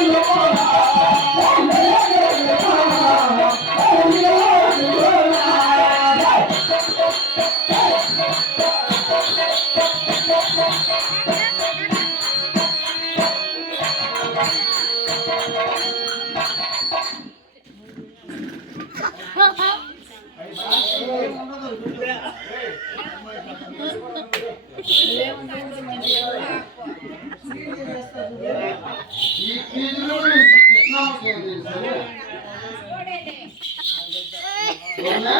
Yeah. ఈ ఫీజుల అవునా?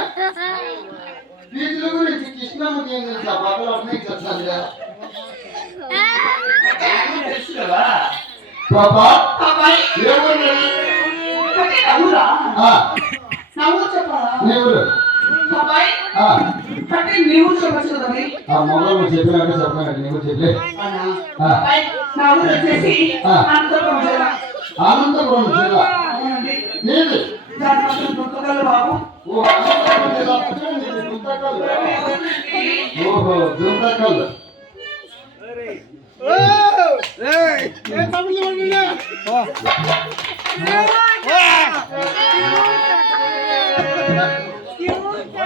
ఫీజుల గురించి కృష్ణమ్మకి ఏం తెలుసా పక్కన ఉన్నాయి ఏ ఊరు చెప్పాలా ఆ, అంటే నీవు చెప్పచ్చు కదా మరి? ఆ మొగలు చెప్పినట్టు చెప్పినట్టు నీకు చెప్పలే. అవునా? ఆ. అబ్బాయి నా ఊరు వచ్చేసి ఆ. అనంతపురం జిల్లా. అనంతపురం నీది దాని పక్కన బాబు. ఓహో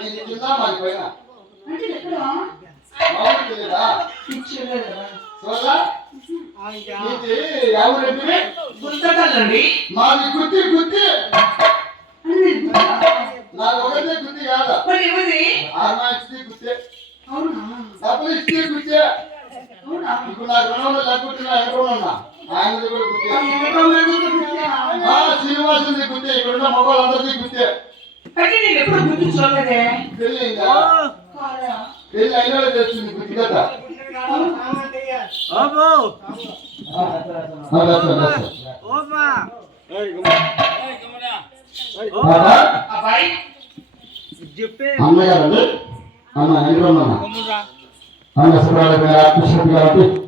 ఇది ఎక్కడ నీది మాది పైన అంటే ఇది ఎక్కడ మా ఊరు తెలియదా ఇచ్చలేదు కదా చూడలా ఎవరంటే గుర్తుకల్లండి మాది గుత్తి గుత్తి నాకు ఒకటే గుత్తి కాదు మరి ఎవరిది ఆర్మా ఇస్తే గుత్తే అవునా డబ్బులు ఇస్తే గుత్తే అవునా ఇప్పుడు నాకు లేకుంటున్నా ఎక్కడ ఉన్నా ఆయనది కూడా అంటే నేను ఎప్పుడు? పెళ్ళి అయిన కదా కొమ్మురా అన్న శుభ్రాలు కృష్ణ గారు